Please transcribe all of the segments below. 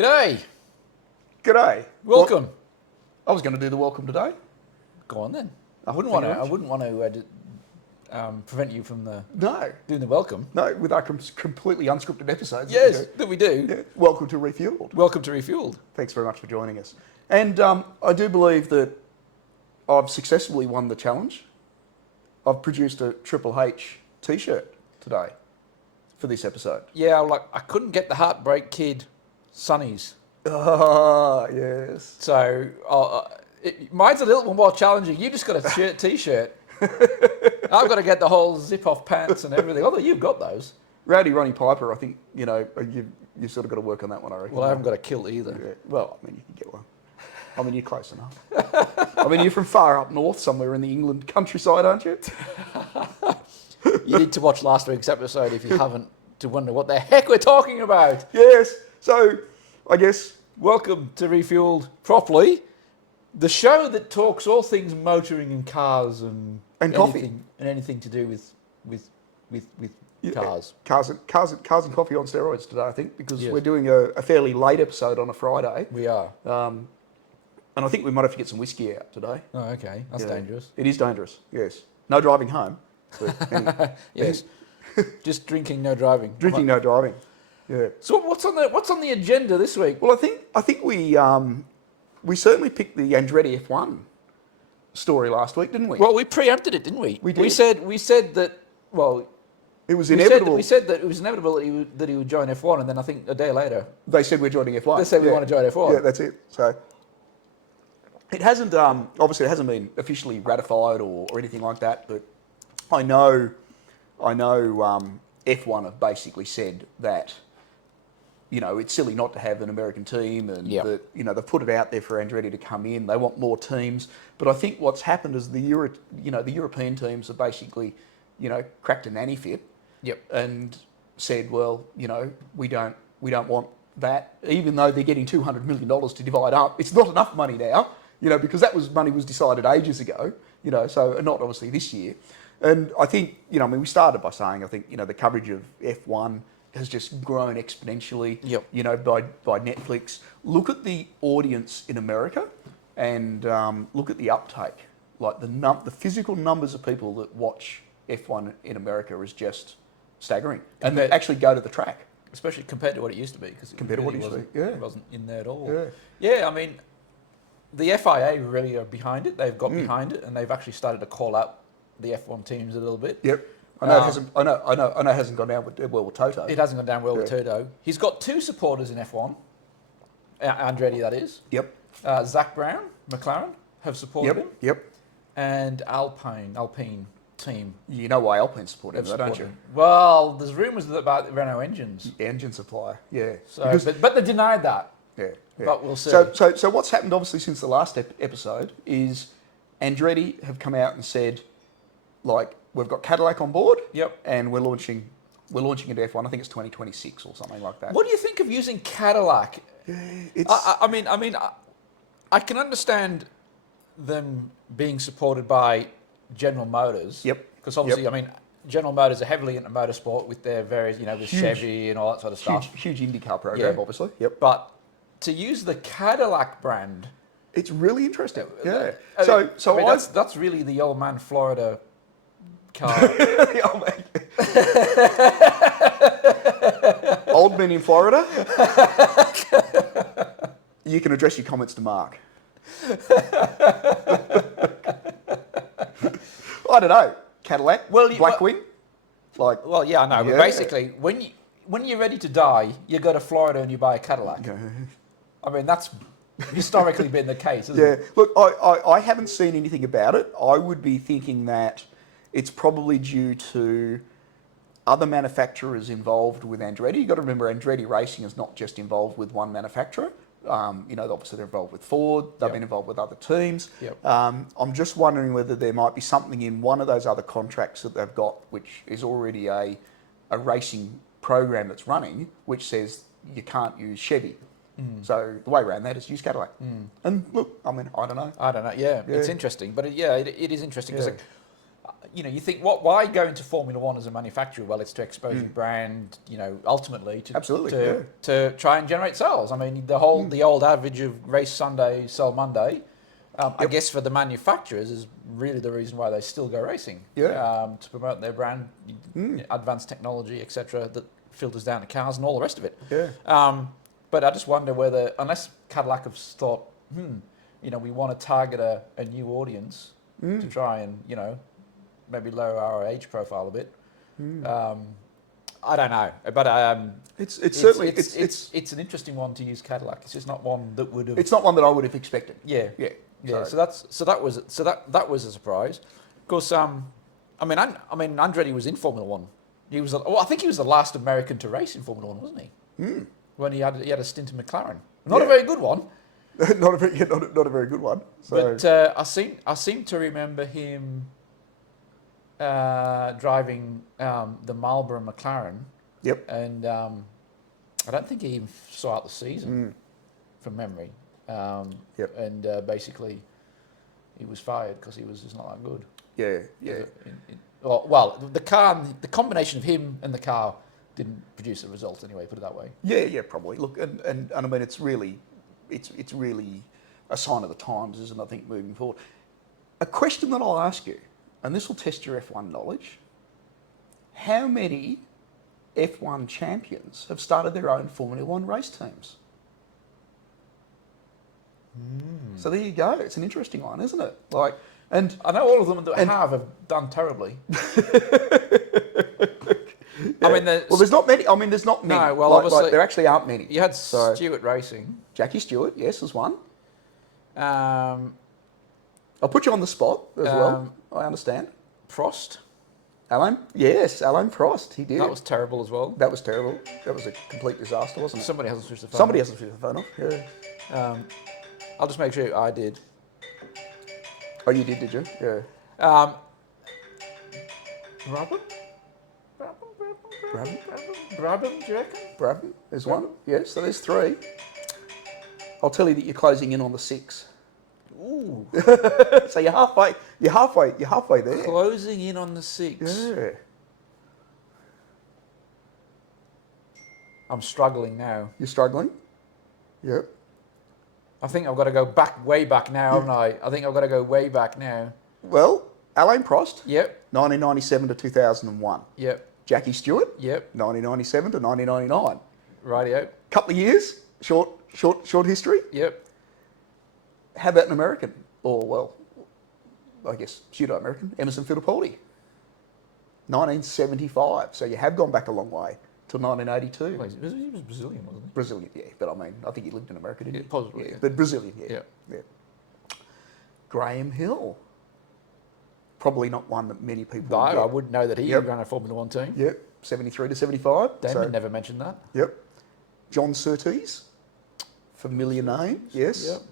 G'day. G'day. Welcome. I was going to do the welcome today. Go on then. I Oh, wouldn't thank want you to. very I wouldn't want to prevent you from No, doing the welcome. no, with our completely unscripted episodes. Yes, that we do. Yeah. Welcome to Refueled. Welcome to Refueled. Thanks very much for joining us. And I do believe that I've successfully won the challenge. I've produced a Triple H t-shirt today for this episode. Yeah, I couldn't get the Heartbreak Kid sunnies, Ah, yes. so mine's a little more challenging. You just got a t-shirt. I've got to get the whole zip-off pants and everything. Although you've got those. Rowdy Ronnie Piper, I think, you've sort of got to work on that one, I reckon. Well, I haven't got a kilt either. Yeah. Well, I mean, you can get one. I mean, you're close enough. I mean, you're from far up north, somewhere in the England countryside, aren't you? You need to watch last week's episode if you haven't, to wonder what the heck we're talking about. Yes. So, I guess... Welcome to Refueled Properly, the show that talks all things motoring and cars and coffee. And anything to do with cars. Cars and coffee on steroids today, I think, because Yes. we're doing a fairly late episode on a Friday. We are. And I think we might have to get some whiskey out today. Oh, okay. That's dangerous. It is dangerous, yes. No driving home. But anyway. Yes. Just drinking, no driving. Drinking, no driving. Yeah. So what's on the agenda this week? Well, I think we certainly picked the Andretti F1 story last week, didn't we? Well, we preempted it, didn't we? We did. We said that. Well, it was inevitable. We said that it was inevitable that he would join F1, and then I think a day later They said we're joining F1. they said we want to join F1. Yeah, that's it. So it hasn't obviously it hasn't been officially ratified or anything like that, but I know F1 have basically said that it's silly not to have an American team, and that they've put it out there for Andretti to come in. They want more teams, but I think what's happened is the European teams have basically cracked a nanny fit. Yep. And said, well, we don't want that, even though they're getting $200 million to divide up. It's not enough money now, because money was decided ages ago, so not obviously this year. And I think, we started by saying, I think, the coverage of F1 has just grown exponentially, by Netflix. Look at the audience in America and look at the uptake. Like the physical numbers of people that watch F1 in America is just staggering. And they actually go to the track. Especially compared to what it used to be. It wasn't in there at all. Yeah, I mean, the FIA really are behind it. They've got behind it, and they've actually started to call out the F1 teams a little bit. Yep. I know it hasn't gone down well with Toto. It hasn't gone down well with Toto. He's got two supporters in F1. Andretti, that is. Yep. Zach Brown, McLaren, have supported him. Yep. And Alpine team. You know why Alpine support him, don't you? Well, there's rumours about Renault engines. The engine supplier, yeah. So, but they denied that. Yeah. But we'll see. So what's happened, obviously, since the last episode is Andretti have come out and said, like, we've got Cadillac on board. Yep. And we're launching into F1. I think it's 2026 or something like that. What do you think of using Cadillac? I mean, I can understand them being supported by General Motors. Yep. Because obviously, I mean, General Motors are heavily into motorsport with their various, with Chevy and all that sort of stuff. Huge IndyCar program, obviously. Yep. But to use the Cadillac brand, it's really interesting. Yeah. That's really the old man Florida car. The old man. Old man in Florida. You can address your comments to Mark. I don't know. Cadillac, Blackwing. Well, yeah, I know. But basically, when you're ready to die, you go to Florida and you buy a Cadillac. I mean, that's historically been the case, isn't it? Yeah. Look, I haven't seen anything about it. I would be thinking that it's probably due to other manufacturers involved with Andretti. You've got to remember, Andretti Racing is not just involved with one manufacturer. Obviously they're involved with Ford. They've been involved with other teams. Yep. I'm just wondering whether there might be something in one of those other contracts that they've got, which is already a racing program that's running, which says you can't use Chevy. So the way around that is use Cadillac. And look, I mean, I don't know. Yeah, it's interesting, but it is interesting because you think, why go into Formula One as a manufacturer? Well, it's to expose your brand, ultimately to try and generate sales. I mean, the old adage of race Sunday, sell Monday, I guess for the manufacturers is really the reason why they still go racing. To promote their brand, advanced technology, etc., that filters down to cars and all the rest of it. But I just wonder whether, unless Cadillac have thought, we want to target a new audience to try and, maybe lower our age profile a bit. I don't know, but it's certainly it's an interesting one to use Cadillac. It's just not one that would have. It's not one that I would have expected. Yeah. So that was a surprise. Of course, Andretti was in Formula One. I think he was the last American to race in Formula One, wasn't he? When he had a stint in McLaren, not a very good one. not a very good one. So. But I seem to remember him driving the Marlboro McLaren. Yep. And I don't think he even saw out the season from memory. And basically, he was fired because he was just not that good. Yeah. Well, the combination of him and the car didn't produce a result anyway. Put it that way. Yeah, probably. Look, and I mean, it's really a sign of the times, isn't it? I think moving forward. A question that I'll ask you, and this will test your F1 knowledge: how many F1 champions have started their own Formula One race teams? So there you go. It's an interesting one, isn't it? And I know all of them that have done terribly. Yeah. I mean, there's not many. There's not many. No, well, obviously there actually aren't many. You had Stewart Racing. Jackie Stewart, yes, is one. I'll put you on the spot as well. I understand. Prost. Alain Prost. He did. That was terrible as well. That was terrible. That was a complete disaster, wasn't it? Somebody hasn't switched the phone. Somebody hasn't switched the phone off. Yeah. I'll just make sure I did. Oh, you did you? Yeah. Brabham, do you reckon? Brabham is one. Yes, so there's three. I'll tell you that you're closing in on the 6. Ooh. So you're halfway there. Closing in on the 6. Yeah. I'm struggling now. You're struggling? Yep. I think I've got to go way back now, haven't I? I think I've got to go way back now. Well, Alain Prost. Yep. 1997 to 2001. Yep. Jackie Stewart. Yep. 1997 to 1999. Rightio. Couple of years, short history. Yep. How about an American? Or, well, I guess pseudo-American, Emerson Fittipaldi. 1975. So you have gone back a long way. Till 1982. Well, he was Brazilian, wasn't he? Brazilian, yeah. But I think he lived in America, didn't he? Possibly, yeah. But Brazilian, yeah. Graham Hill. Probably not one that many people No, I wouldn't know that he ran a Formula One team. Yep, 73 to 75. Damon never mentioned that. Yep. John Surtees. Familiar name, yes. Yep.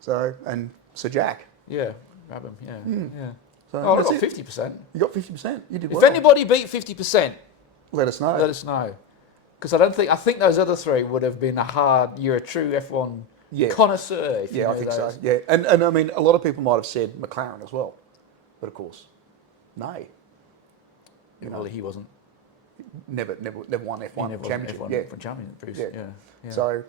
So, and Sir Jack. Yeah, grab him, yeah. So I got 50%. You got 50%. You did well. If anybody beat 50%, let us know. Let us know. Because I think those other three would have been you're a true F1 connoisseur. If you I think so. Yeah, and I mean, a lot of people might have said McLaren as well, but of course, no. Well, he wasn't. Never won F1 championship. F1 champion. Yeah. So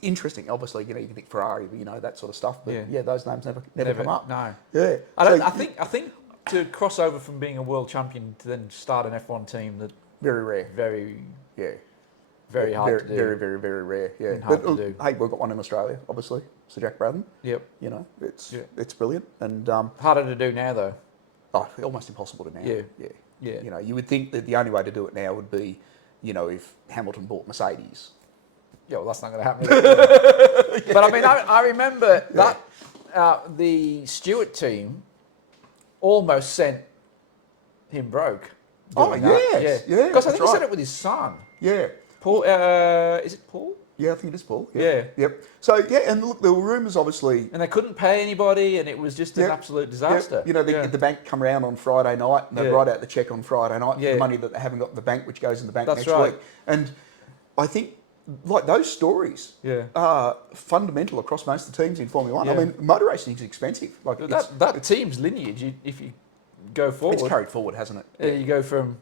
interesting. Obviously, you can think Ferrari, that sort of stuff. But those names never come up. No. Yeah. I think to cross over from being a world champion to then start an F1 team, that very rare. Very hard to do. Very, very, very rare. Yeah. Hard to do. Hey, we've got one in Australia, obviously. Sir Jack Brabham. Yep. It's brilliant. And harder to do now though. Almost impossible to now. Yeah. You would think that the only way to do it now would be, if Hamilton bought Mercedes. Yeah, well, that's not going to happen. But I mean, I remember that the Stewart team almost sent him broke. Oh, yes. Yeah. Because I think he said it with his son. Yeah. Paul, is it Paul? Yeah, I think it is Paul. Yeah. Yep. So, and look, there were rumours, obviously. And they couldn't pay anybody, and it was just an absolute disaster. The bank come around on Friday night, and they write out the cheque on Friday night for the money that they haven't got in the bank, which goes in the bank next week. And I think, like those stories Yeah. are fundamental across most of the teams in Formula One. Yeah. I mean, motor racing is expensive. Like That team's lineage, if you go forward... It's carried forward, hasn't it? Yeah. You go from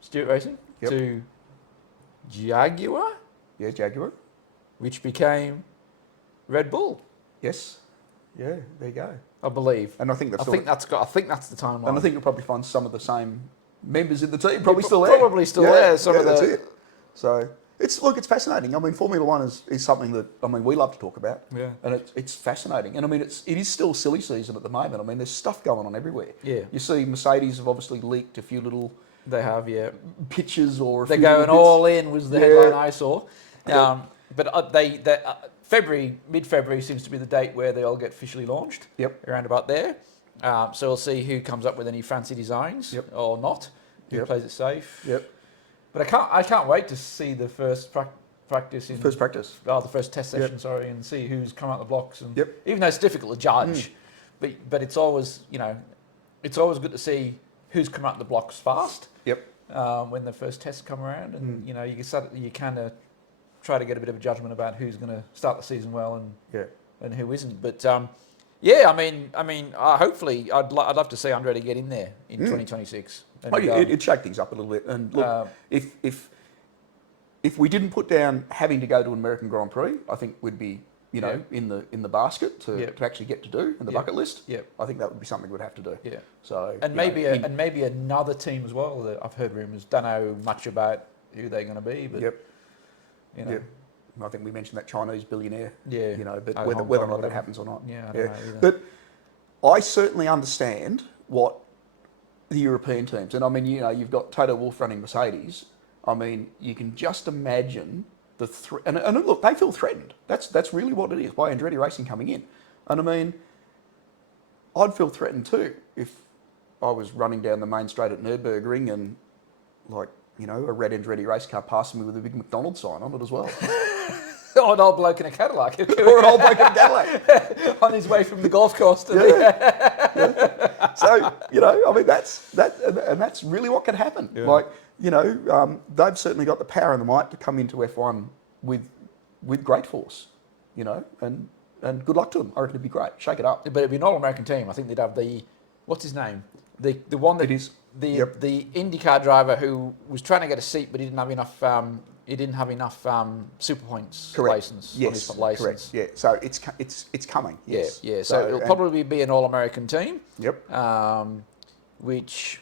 Stewart Racing to Jaguar, Yeah, Jaguar. which became Red Bull. Yes. Yeah, there you go. I believe. And I think that's I think that's the timeline. And I think you'll probably find some of the same members in the team probably still there. Probably still there. Some of that's the... it. So it's fascinating. I mean, Formula One is something that we love to talk about. Yeah. And it's fascinating. And I mean, it is still silly season at the moment. I mean, there's stuff going on everywhere. Yeah. You see, Mercedes have obviously leaked a few little They have, pictures or. They're going all in was the headline I saw. But mid-February seems to be the date where they all get officially launched. Yep. Around about there. So we'll see who comes up with any fancy designs or not. Who plays it safe. Yep. But I can't wait to see the first practice. First practice. Oh, the first test session, sorry, and see who's come out the blocks. And Yep. even though it's difficult to judge, but it's always, it's always good to see who's come out the blocks fast. Yep. When the first tests come around, and you kind of try to get a bit of a judgment about who's going to start the season well and who isn't. But hopefully I'd love to see Andretti get in there in 2026. And, it'd shake things up a little bit. And look, if we didn't put down having to go to an American Grand Prix, I think we'd be in the basket to actually get to do in the bucket list. Yep. I think that would be something we'd have to do. Yeah. So maybe another team as well. That I've heard rumours. Don't know much about who they're going to be, but I think we mentioned that Chinese billionaire. Yeah. But whether or not that happens or not. Yeah. I don't know either. But I certainly understand what the European teams, and I mean, you've got Toto Wolff running Mercedes. I mean, you can just imagine the and look, they feel threatened. That's really what it is by Andretti Racing coming in. And I mean, I'd feel threatened too if I was running down the main straight at Nürburgring and a red Andretti race car passing me with a big McDonald's sign on it as well. Or an old bloke in a Cadillac. Or an old bloke in a Cadillac. On his way from the golf course to So, I mean, that's really what can happen. Yeah. They've certainly got the power and the might to come into F1 with great force, and good luck to them. I reckon it'd be great. Shake it up. But it'd be an all-American team. I think they'd have what's his name? The one that... It is. The IndyCar driver who was trying to get a seat but he didn't have enough super points license. Yes, on his license. correct. Yeah, so it's coming. Yes. Yeah. So it'll probably be an all-American team. Yep. Which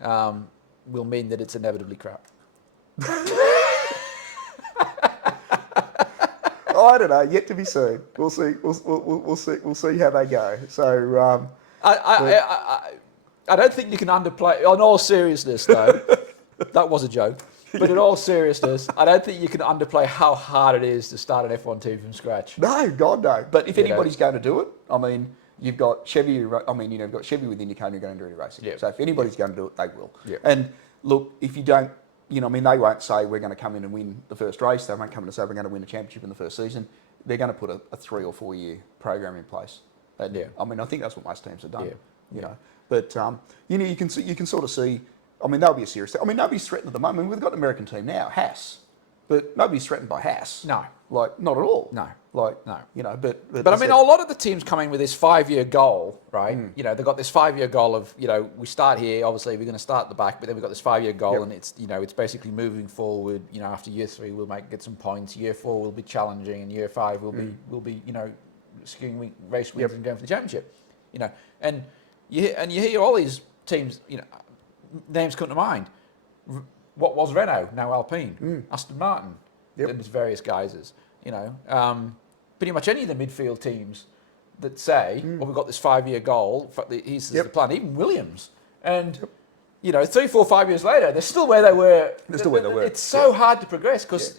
will mean that it's inevitably crap. I don't know. Yet to be seen. We'll see. We'll see. We'll see how they go. So. I don't think you can underplay. In all seriousness, though, that was a joke. But in all seriousness, I don't think you can underplay how hard it is to start an F1 team from scratch. No, God no. But if anybody's going to do it, I mean, you've got Chevy. I mean, you've got Chevy with IndyCar and you're going to do racing. Yep. So if anybody's going to do it, they will. Yep. And look, if you don't, I mean, they won't say we're going to come in and win the first race. They won't come in and say we're going to win a championship in the first season. They're going to put a 3 or 4 year program in place. And, I mean, I think that's what most teams have done. Yeah. But you can sort of see. I mean, they'll be a serious. I mean, nobody's threatened at the moment. I mean, we've got an American team now, Haas, but nobody's threatened by Haas. No, not at all. No, no. But I mean, a lot of the teams coming with this 5-year goal, right? They've got this 5-year goal of we start here. Obviously, we're going to start at the back, but then we've got this 5-year goal, and it's it's basically moving forward. After year 3, we'll get some points. Year 4 will be challenging, and year 5 will be securing race wins and going for the championship. And you hear all these teams, names come to mind. What was Renault, now Alpine, Aston Martin, in its various guises. Pretty much any of the midfield teams that say, well, we've got this 5-year goal, here's the plan, even Williams. And, 3, 4, 5 years later, they're still where they were. It's so hard to progress because,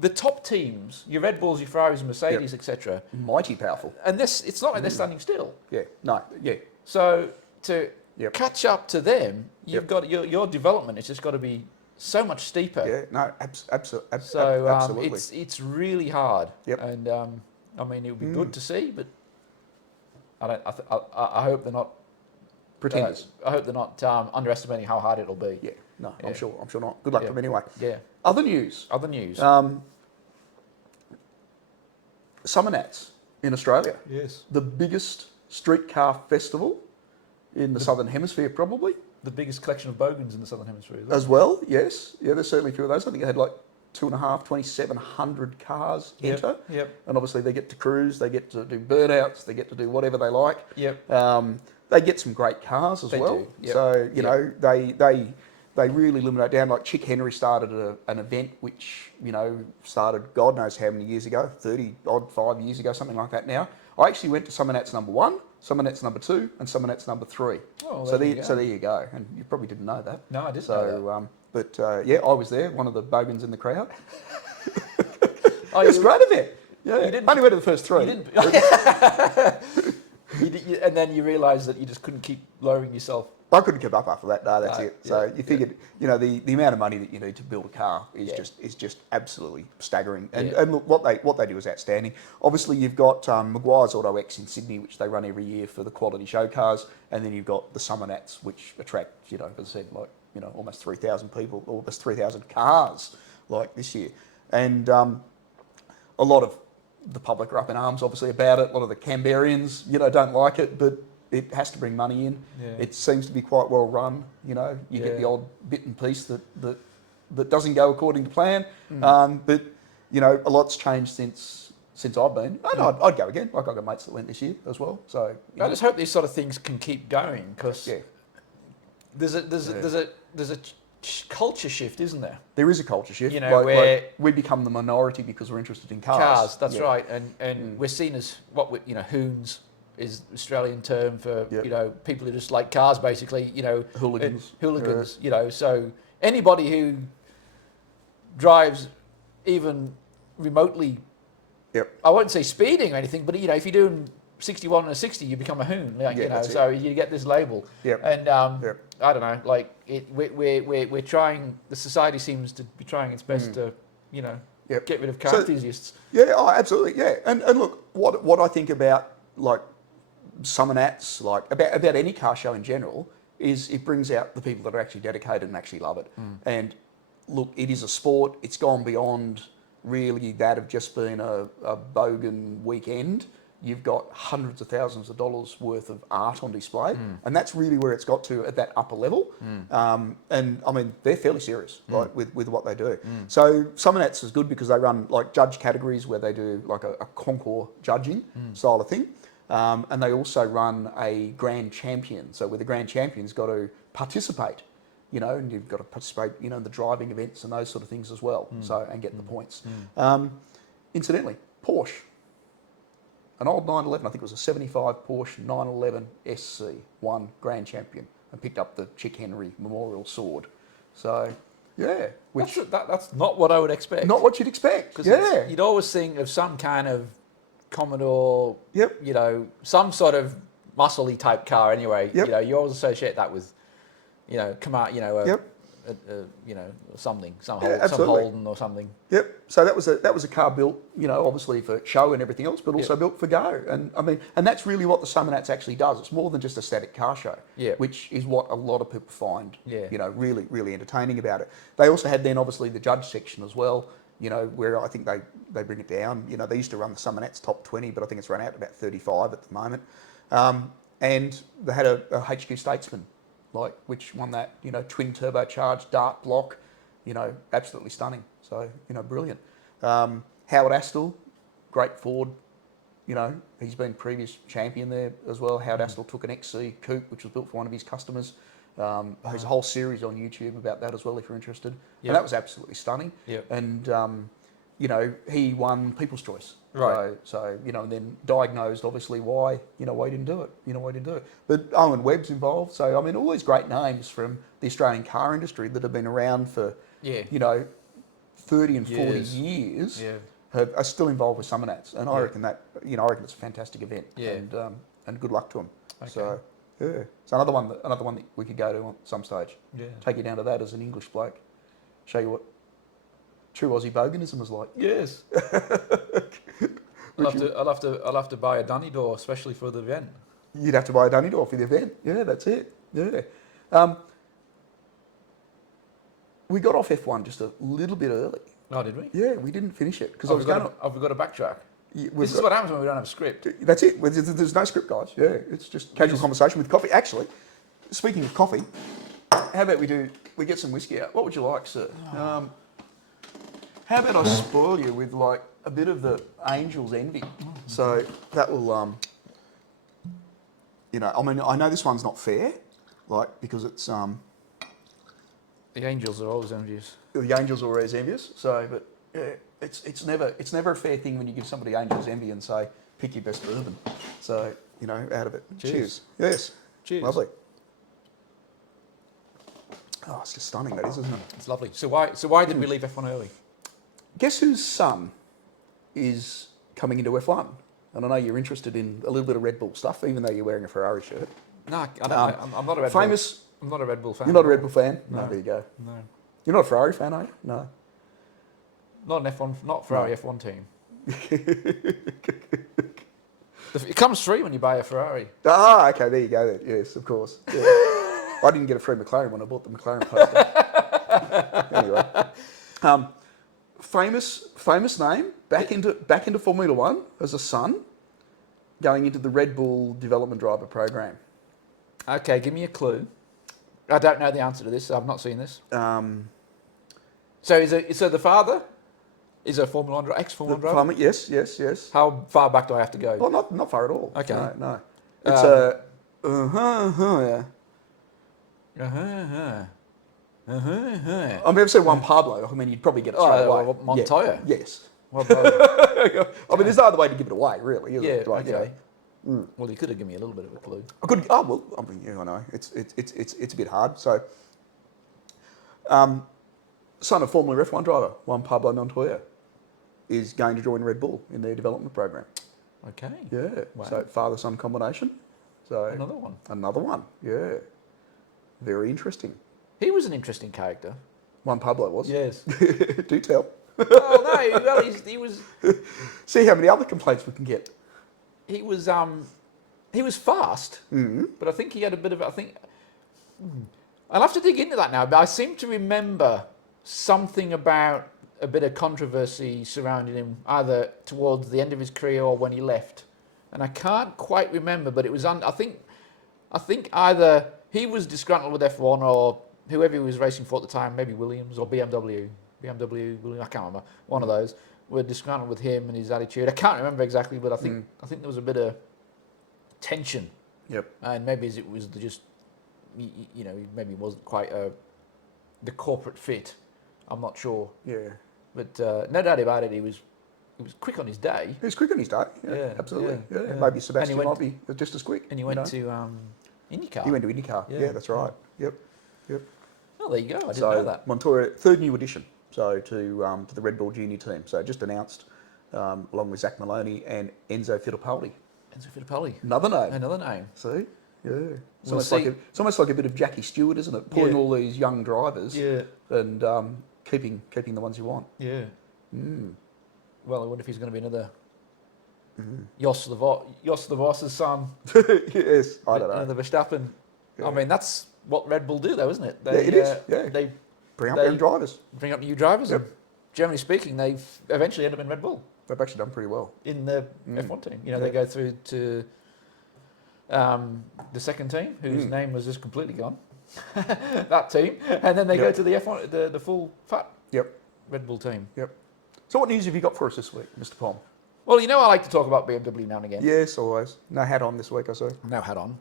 the top teams, your Red Bulls, your Ferraris, Mercedes, etc. Mighty powerful. And it's not like they're standing still. So to catch up to them, you've got your development. It's just got to be so much steeper. Yeah, no, absolutely. So absolutely. It's really hard. Yep. And I mean, it would be good to see, but I hope they're not pretenders. I hope they're not underestimating how hard it'll be. Yeah. No, I'm sure not. Good luck to them anyway. Yeah. Other news. Summer Nats in Australia. Yes. The biggest street car festival in the Southern Hemisphere, probably. The biggest collection of bogans in the Southern Hemisphere As well, yes. Yeah, there's certainly a few of those. I think they had like 2,700 cars enter. Yep. And obviously they get to cruise, they get to do burnouts, they get to do whatever they like. Yep. They get some great cars as well. Yep. So, you know, they really limit it down. Like Chick Henry started an event which, you know, started God knows how many years ago, 5 years ago, something like that now. I actually went to Summer Nats number 1, Summer Nats number 2, and Summer Nats number 3. Oh, so there you go. And you probably didn't know that. No, I didn't know that. But yeah, I was there, one of the bogans in the crowd. Oh, it was great event. Yeah, you didn't, only went to the first 3. You didn't, and then you realised that you just couldn't keep lowering yourself. I couldn't keep up after that. No, that's it. So Yeah, you figured, you know, the amount of money that you need to build a car is just absolutely staggering. And look, what they do is outstanding. Obviously, you've got Maguire's Auto X in Sydney, which they run every year for the quality show cars, and then you've got the Summer Nats, which attract, you know, as I said, like, you know, almost 3,000 people, almost 3,000 cars, like this year, and a lot of the public are up in arms, obviously, about it. A lot of the Canberrians, you know, don't like it, but it has to bring money in. Yeah. It seems to be quite well run. You know, you get the odd bit and piece that doesn't go according to plan. But you know, a lot's changed since I've been. And I'd go again. Like, I've got mates that went this year as well. So I just hope these sort of things can keep going, because there's a culture shift, isn't there? There is a culture shift. You know, where we become the minority because we're interested in cars. That's right, and we're seen as hoons is Australian term for you know, people who just like cars, basically. You know, hooligans. You know, so anybody who drives even remotely, I won't say speeding or anything, but you know, if you're doing 61 and a 60, you become a hoon. Like, you know, so you get this label. And I don't know, like we're trying. The society seems to be trying its best to, you know, get rid of car enthusiasts. Yeah, oh, absolutely, yeah. And look, what I think about like Summer Nats, like about any car show in general, is it brings out the people that are actually dedicated and actually love it. And look, it is a sport. It's gone beyond really that of just being a bogan weekend. You've got hundreds of thousands of dollars worth of art on display, and that's really where it's got to at that upper level. And I mean, they're fairly serious, right, with what they do. So Summer Nats is good because they run like judge categories where they do like a concours judging style of thing, and they also run a grand champion. So where the grand champion's got to participate, you know, and you've got to participate, you know, in the driving events and those sort of things as well. So and get the points. Incidentally, Porsche. An old 911, I think it was a 75 Porsche 911 SC, won Grand Champion and picked up the Chick Henry Memorial Sword. So, yeah. Which That's not what I would expect. Not what you'd expect, You'd always think of some kind of Commodore, you know, some sort of muscly type car anyway. You know, you always associate that with, you know, come out, you know, you know, something, some Holden or something. So that was a car built, you know, obviously for show and everything else, but also built for go. And I mean, and that's really what the Summer Nats actually does. It's more than just a static car show, which is what a lot of people find, you know, really, really entertaining about it. They also had then obviously the judge section as well, you know, where I think they bring it down. You know, they used to run the Summer Nats top 20, but I think it's run out to about 35 at the moment. And they had a HQ Statesman, like, which won that, you know, twin turbocharged dart block, you know, absolutely stunning. So, you know, brilliant. Howard Astle, great Ford, you know, he's been previous champion there as well. Howard Astle took an XC coupe, which was built for one of his customers. There's a whole series on YouTube about that as well, if you're interested. And that was absolutely stunning. And, you know, he won People's Choice. Right. So, you know, and then diagnosed obviously why he didn't do it. But Owen Webb's involved. So, I mean, all these great names from the Australian car industry that have been around for, you know, 30 and 40 years are still involved with Summer Nats. And I reckon that, you know, it's a fantastic event. And good luck to them. Okay. So, yeah. So another one that we could go to on some stage. Take you down to that as an English bloke. Show you what true Aussie boganism is like. Yes. I'll have to buy a dunny door, especially for the event. You'd have to buy a dunny door for the event. Yeah, that's it. Yeah. we got off F1 just a little bit early. Oh, did we? Yeah, we didn't finish it because Have we got to backtrack? This is what happens when we don't have a script. That's it. There's no script, guys. Yeah, it's just casual conversation with coffee. Actually, speaking of coffee, how about we get some whiskey out? What would you like, sir? How about I spoil you with like a bit of the Angel's Envy? So that will, you know, I mean, I know this one's not fair, like because it's The Angels are always envious. the Angels are always envious. So, but yeah, it's never a fair thing when you give somebody Angel's Envy and say pick your best bourbon. So you know, out of it. Cheers. Yes. Cheers. Lovely. Oh, it's just stunning, that is, isn't it? It's lovely. So why did we leave F1 early? Guess whose son is coming into F1? And I know you're interested in a little bit of Red Bull stuff, even though you're wearing a Ferrari shirt. No, I don't, I'm not a Red Bull. I'm not a Red Bull fan. You're not a Red Bull fan? No. There you go. No. You're not a Ferrari fan, are you? No. Not an F1, not Ferrari F1 team. It comes free when you buy a Ferrari. Ah, okay, there you go then. Yes, of course. Yeah. I didn't get a free McLaren when I bought the McLaren poster. Anyway. Famous name, back into Formula One as a son, going into the Red Bull development driver program. Okay, give me a clue. I don't know the answer to this. I've not seen this. So the father is a Formula One ex-Formula One driver? Yes. How far back do I have to go? Well, not far at all. Okay. No. It's yeah. I've never said Juan Pablo. I mean, you'd probably get it straight away. Montoya? Yeah. Yes. Well, I mean, there's no other way to give it away, really, is it? Like, okay. You know. Well, you could have given me a little bit of a clue. I could. Oh well. I mean, yeah, I know. It's a bit hard. So, son of Formula F1 driver Juan Pablo Montoya is going to join Red Bull in their development program. Okay. Yeah. Wow. So father-son combination. So Another one. Yeah. Very interesting. He was an interesting character. Juan Pablo was. Yes. Do tell. Oh no! Well, he was. See how many other complaints we can get. He was fast, Mm-hmm. but I think he had a bit of. I'll have to dig into that now. But I seem to remember something about a bit of controversy surrounding him, either towards the end of his career or when he left, and I can't quite remember. But it was I think either he was disgruntled with F1 or whoever he was racing for at the time, maybe Williams or BMW, Williams, I can't remember. One of those were disgruntled with him and his attitude. I can't remember exactly, but I think there was a bit of tension. Yep. And maybe it was just, you know, maybe it wasn't quite the corporate fit. I'm not sure. Yeah. But no doubt about it, he was quick on his day. He was quick on his day. Yeah, absolutely. Yeah. Maybe Sebastian might be just as quick. And he went to IndyCar. He went to IndyCar. Yeah, that's right. Yep. Oh, there you go. I didn't know that. Montoya, third new addition. So to the Red Bull Junior team. So just announced, along with Zach Maloney and Enzo Fittipaldi. Another name. See? Yeah. It's almost like a bit of Jackie Stewart, isn't it? Pulling all these young drivers and keeping the ones you want. Yeah. Well, I wonder if he's going to be another Jos de Vos's son. Yes, I don't know. Another Verstappen. Yeah. I mean, that's what Red Bull do, though, isn't it? It is. They bring up young drivers. Bring up new drivers. Yep. And generally speaking, they've eventually end up in Red Bull. They've actually done pretty well in the F1 team. You know, they go through to the second team, whose name was just completely gone. That team, and then they go to the F1, the full fat Red Bull team. Yep. So, what news have you got for us this week, Mr. Palm? Well, you know, I like to talk about BMW now and again. Yes, always. No hat on this week, I see. No hat on.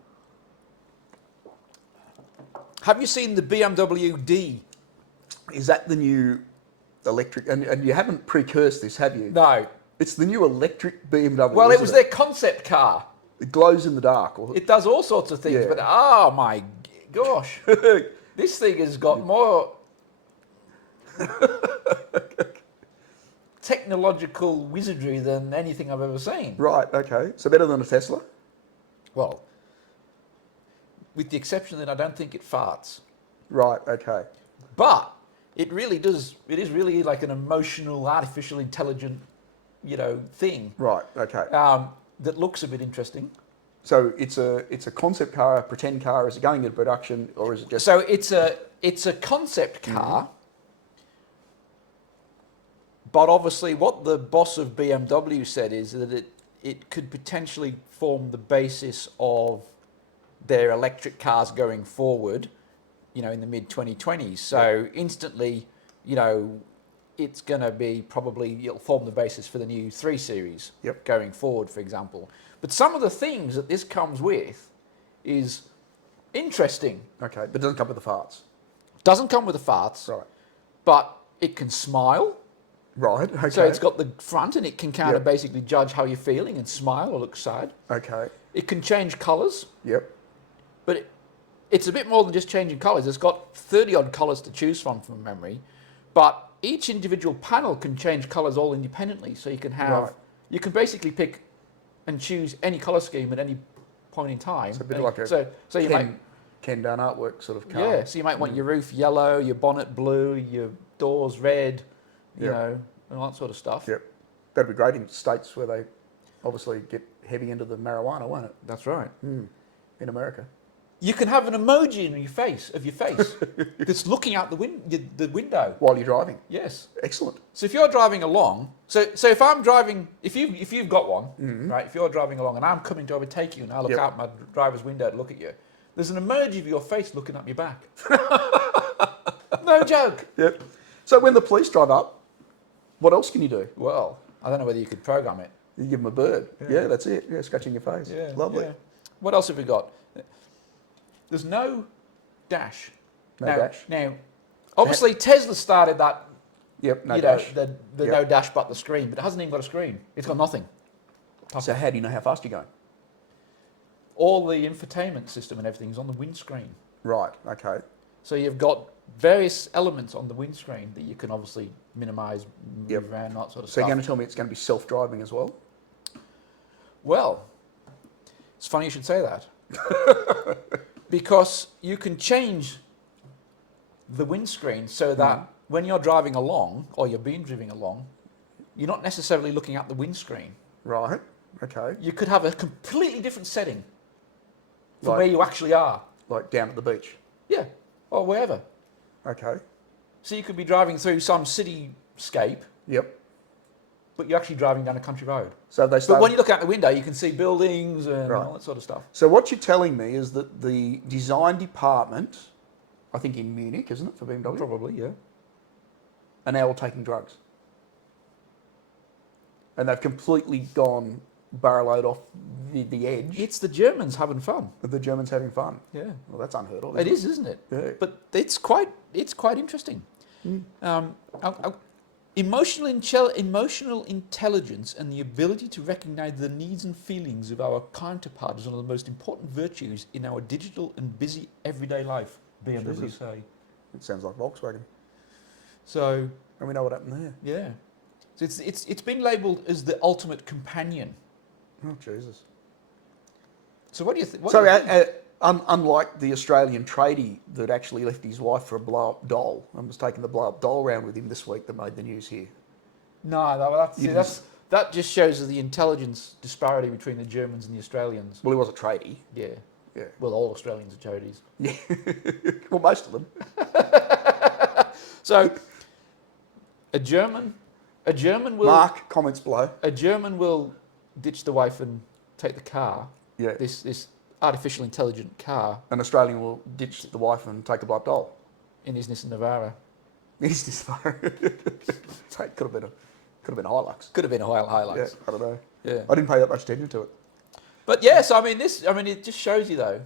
Have you seen the BMW Dee? Is that the new electric? And you haven't precursed this, have you? No. It's the new electric BMW. Well, it was their concept car. It glows in the dark. It does all sorts of things, but oh my gosh, this thing has got more technological wizardry than anything I've ever seen. Right. Okay. So better than a Tesla. Well, with the exception that I don't think it farts. Right. Okay. But it really does. It is really like an emotional, artificial, intelligent, thing. Right. Okay. That looks a bit interesting. So it's a concept car, a pretend car. Is it going into production, or is it just? So it's a concept car, But obviously, what the boss of BMW said is that it could potentially form the basis of their electric cars going forward, in the mid-2020s. So instantly, it's going to be it'll form the basis for the new 3 Series going forward, for example. But some of the things that this comes with is interesting. Okay, but it doesn't come with the farts. Doesn't come with the farts. Right. But it can smile. Right, okay. So it's got the front and it can kind of basically judge how you're feeling and smile or look sad. Okay. It can change colours. Yep. But it's a bit more than just changing colours. It's got 30-odd colours to choose from memory. But each individual panel can change colours all independently. So you can have, you can basically pick and choose any colour scheme at any point in time. It's a bit like you might Ken Dunn artwork sort of car. Yeah, so you might want your roof yellow, your bonnet blue, your doors red, you know, and all that sort of stuff. Yep. That'd be great in states where they obviously get heavy into the marijuana, won't it? That's right. In America. You can have an emoji in your face that's looking out the window While you're driving. Yes. Excellent. So if you're driving along, so if I'm driving, if you've got one, right? If you're driving along and I'm coming to overtake you and I look out my driver's window to look at you, there's an emoji of your face looking up your back. No joke. Yep. So when the police drive up, what else can you do? Well, I don't know whether you could program it. You give them a bird. Yeah, that's it. Yeah, scratching your face. Yeah, lovely. Yeah. What else have we got? There's no dash. No dash. Now, obviously Tesla started that. Yep, no dash. The no dash but the screen, but it hasn't even got a screen. It's got nothing. So how do you know how fast you're going? All the infotainment system and everything is on the windscreen. Right, okay. So you've got various elements on the windscreen that you can obviously minimise, move around, that sort of So stuff. you're going to tell me it's going to be self-driving as well? Well, it's funny you should say that. Because you can change the windscreen so that when you're driving along, or you're being driven along, you're not necessarily looking at the windscreen. Right, okay. You could have a completely different setting from where you actually are. Like down at the beach? Yeah, or wherever. Okay. So you could be driving through some cityscape, Yep. but you're actually driving down a country road. So they But when you look out the window, you can see buildings and all that sort of stuff. So what you're telling me is that the design department, I think in Munich, isn't it, for BMW? Probably, yeah. Are now all taking drugs. And they've completely gone barrelloed off the edge. It's the Germans having fun. With the Germans having fun. Yeah. Well, that's unheard of. It is, isn't it? Yeah. But it's quite interesting. Emotional intelligence and the ability to recognize the needs and feelings of our counterpart is one of the most important virtues in our digital and busy everyday life, BMW say. It sounds like Volkswagen. So, and we know what happened there. Yeah. So it's been labelled as the ultimate companion. Oh, Jesus. So what do you think? So unlike the Australian tradie that actually left his wife for a blow-up doll and was taking the blow-up doll around with him this week that made the news here. No, that just shows the intelligence disparity between the Germans and the Australians. Well, he was a tradie. Yeah. Yeah. Well, all Australians are tradies. Yeah. Well, most of them. So, a German will... Mark, comments below. A German will ditch the wife and take the car. Yeah. This artificial intelligent car. An Australian will ditch the wife and take the blow-up doll. In his Nissan Navara. In his Nissan Navara. So it could have been a Hilux. Could have been a Hilux. Yeah, I don't know. Yeah. I didn't pay that much attention to it. But yes, it just shows you though,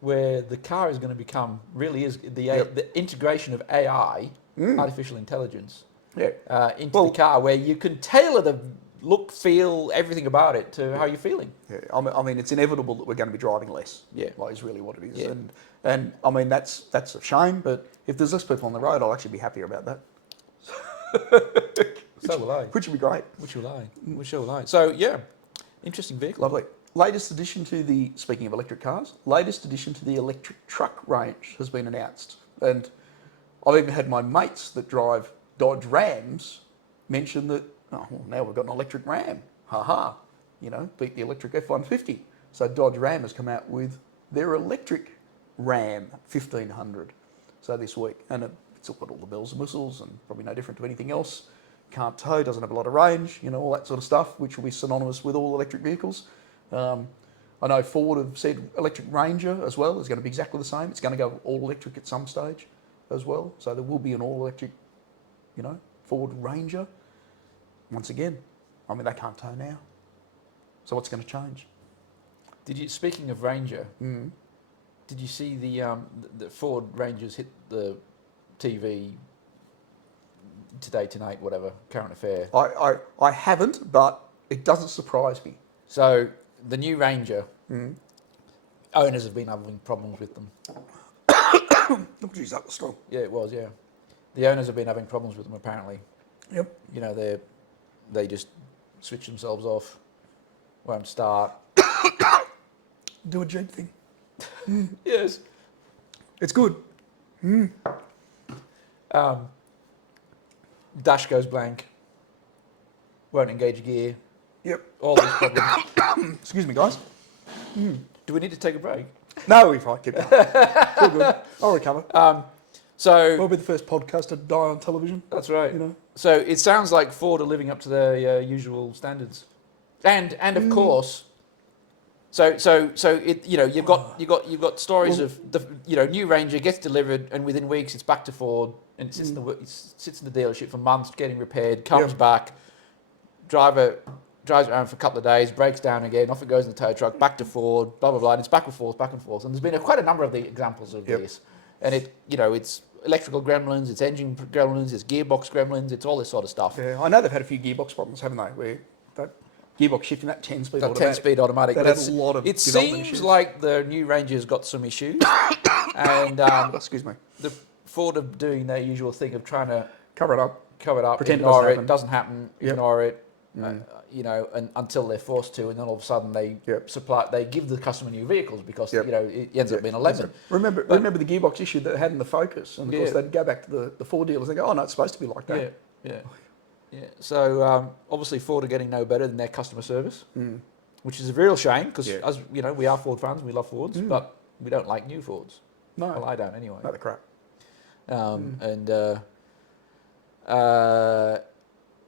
where the car is going to become, really is the integration of AI, artificial intelligence, into the car, where you can tailor the look, feel, everything about it to how you're feeling. Yeah, I mean, it's inevitable that we're going to be driving less. Yeah, like is really what it is. Yeah. And I mean that's a shame. But if there's less people on the road, I'll actually be happier about that. So will I. Which would be great. Which will I. Which will I. So yeah, interesting vehicle. Lovely. Latest addition to the, speaking of electric cars, latest addition to the electric truck range has been announced. And I've even had my mates that drive Dodge Rams mention that, oh, well, now we've got an electric Ram. Ha-ha. You know, beat the electric F-150. So Dodge Ram has come out with their electric Ram 1500. So this week. And it's got all the bells and whistles and probably no different to anything else. can't tow, doesn't have a lot of range, all that sort of stuff, which will be synonymous with all electric vehicles. I know Ford have said electric Ranger as well is going to be exactly the same. It's going to go all electric at some stage as well. So there will be an all electric, Ford Ranger. Once again, they can't tow now. So what's going to change? Speaking of Ranger, did you see the Ford Rangers hit the TV today, tonight, whatever, current affair? I haven't, but it doesn't surprise me. So the new Ranger, owners have been having problems with them. Oh, geez, that was strong. Yeah, it was, yeah. The owners have been having problems with them, apparently. Yep. They just switch themselves off, won't start. Do a Jeep thing. Yes. It's good. Dash goes blank. Won't engage gear. Yep. All these problems. Excuse me, guys. Do we need to take a break? No, we're fine. Keep going. It's all good. I'll recover. So We'll be the first podcast to die on television. that's right. So it sounds like Ford are living up to their usual standards, and of course, so it you've got stories of the new Ranger gets delivered and within weeks it's back to Ford and it sits in the dealership for months getting repaired, comes back, driver drives around for a couple of days, breaks down again, off it goes in the tow truck, back to Ford, blah blah blah, and it's back and forth, and there's been quite a number of the examples of this, and it's electrical gremlins, it's engine gremlins, it's gearbox gremlins, it's all this sort of stuff. Yeah, I know they've had a few gearbox problems, haven't they? Where that gearbox shifting, that 10-speed automatic. That 10-speed automatic. That has a lot of It development seems issues. like the new Ranger's got some issues, and excuse me, the Ford are doing their usual thing of trying to cover it up, pretend ignore it doesn't happen, ignore it. And until they're forced to, and then all of a sudden they they give the customer new vehicles because it ends up being a lemon. Remember the gearbox issue that they had in the Focus, and of course they'd go back to the Ford dealers and go, oh no, it's supposed to be like that. Yeah. So obviously Ford are getting no better than their customer service, which is a real shame because as we are Ford fans, we love Fords, but we don't like new Fords. No, well, I don't anyway. No, they're crap.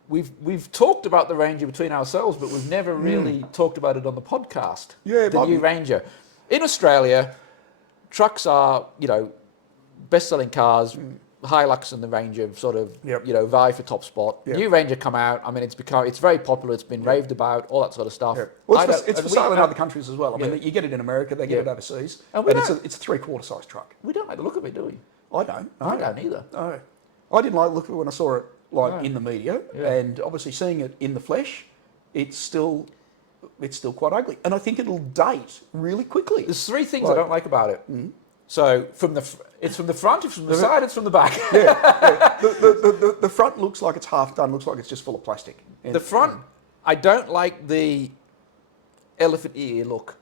We've talked about the Ranger between ourselves, but we've never really talked about it on the podcast. Yeah, the new Ranger. In Australia, trucks are, best-selling cars. Hilux and the Ranger sort of, vie for top spot. New Ranger come out. I mean, it's very popular. It's been raved about, all that sort of stuff. Well, it's for sale in other countries as well. I mean, you get it in America, they get it overseas, and it's a three-quarter size truck. We don't like the look of it, do we? I don't. No. I don't either. No. I didn't like the look of it when I saw it in the media, and obviously seeing it in the flesh, it's still quite ugly, and I think it'll date really quickly. There's three things I don't like about it. So it's from the front, it's from the side, it's from the back. The front looks like it's half done, looks like it's just full of plastic. And the front, I don't like the elephant ear look.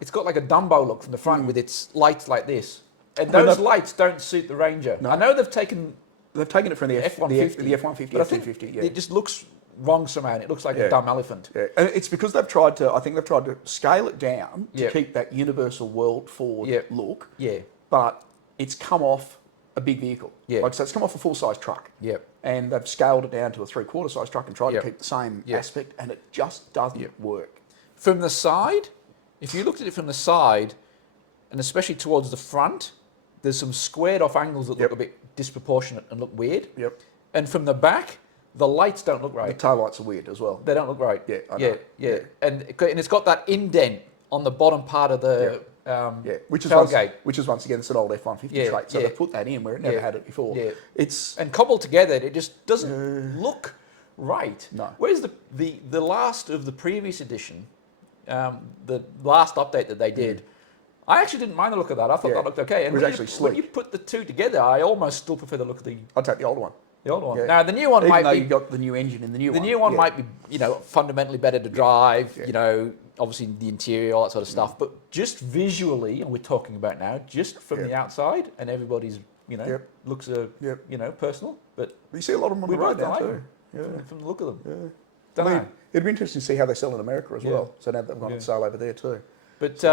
It's got like a Dumbo look from the front with its lights like this, and those lights don't suit the Ranger. No. I know they've taken it from the F-150, the F-150, but F-250. It just looks wrong somehow. It looks like a dumb elephant. Yeah. And it's because they've tried to scale it down to keep that universal world Ford look. Yeah. But it's come off a big vehicle. Yeah. So it's come off a full-size truck. Yep. And they've scaled it down to a three-quarter size truck and tried to keep the same aspect, and it just doesn't work. From the side, if you looked at it from the side, and especially towards the front, there's some squared off angles that look a bit disproportionate and look weird. Yep. And from the back, the lights don't look right. The tail lights are weird as well. They don't look right. Yeah, I know. Yeah. And it's got that indent on the bottom part of the which is tailgate. Which is once again it's an old F-150 trait. So they put that in where it never had it before. Yeah. And cobbled together, it just doesn't look right. No. Whereas the last of the previous edition, the last update that they did, I actually didn't mind the look of that. I thought that looked okay. And it was actually sleek. When you put the two together, I almost still prefer the look of the... I'd take the older one. The old one. Yeah. Now, the new one might be... Even though you've got the new engine in the new one. The new one might be, fundamentally better to drive, obviously the interior, all that sort of stuff. But just visually, and we're talking about now, just from the outside, and everybody's, looks, personal. But you see a lot of them on the road now too. From the look of them. Yeah. Don't know. It'd be interesting to see how they sell in America as well. So now they've gone on sale over there too. But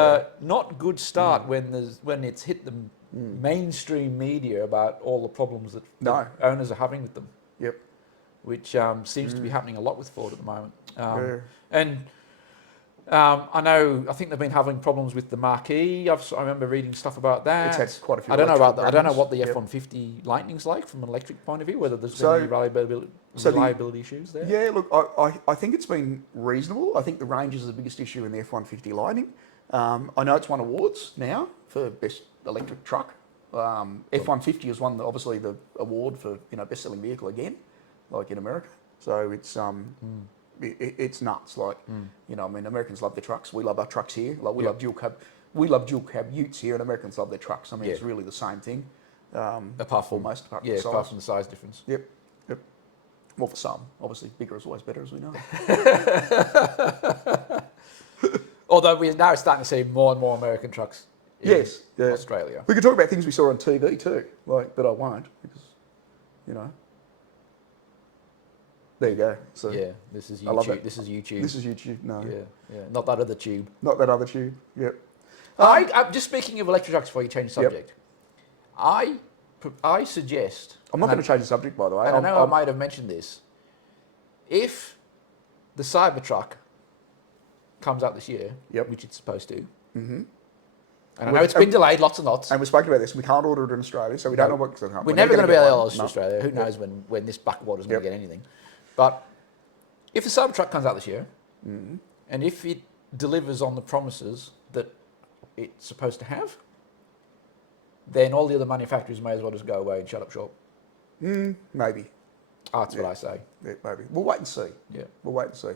not good start when it's hit the mainstream media about all the problems that owners are having with them. Yep. which seems to be happening a lot with Ford at the moment. And I think they've been having problems with the marquee. I remember reading stuff about that. It's had quite a few. I don't know what the F-150 Lightning's like from an electric point of view. Whether there's been any reliability issues there. Yeah, look, I think it's been reasonable. I think the range is the biggest issue in the F-150 Lightning. I know it's won awards now for best electric truck. F-150 has won obviously the award for best-selling vehicle again, like in America. So it's it's nuts. Like Americans love their trucks. We love our trucks here. Like we love dual cab utes here, and Americans love their trucks. I mean, it's really the same thing. Apart from the size. Apart from the size difference. Yep. Well, for some, obviously, bigger is always better, as we know. Although we're now starting to see more and more American trucks in Australia. We could talk about things we saw on TV too, but I won't because, there you go. So this is YouTube. This is YouTube. This is YouTube. No. Yeah. Not that other tube. Not that other tube. Yep. I'm just speaking of electric trucks before you change the subject. Yep. I suggest. I'm not going to change the subject, by the way. I know I might have mentioned this. If the Cybertruck comes out this year, which it's supposed to, and I know it's been delayed lots and lots. And we spoke about this. We can't order it in Australia, so we don't know what's going to come. We're never going to be able to order it in Australia. Who knows when this backwater's going to get anything. But if the Cybertruck comes out this year, and if it delivers on the promises that it's supposed to have, then all the other manufacturers may as well just go away and shut up shop. Maybe. That's what I say. Yeah, maybe. We'll wait and see. Yeah. We'll wait and see.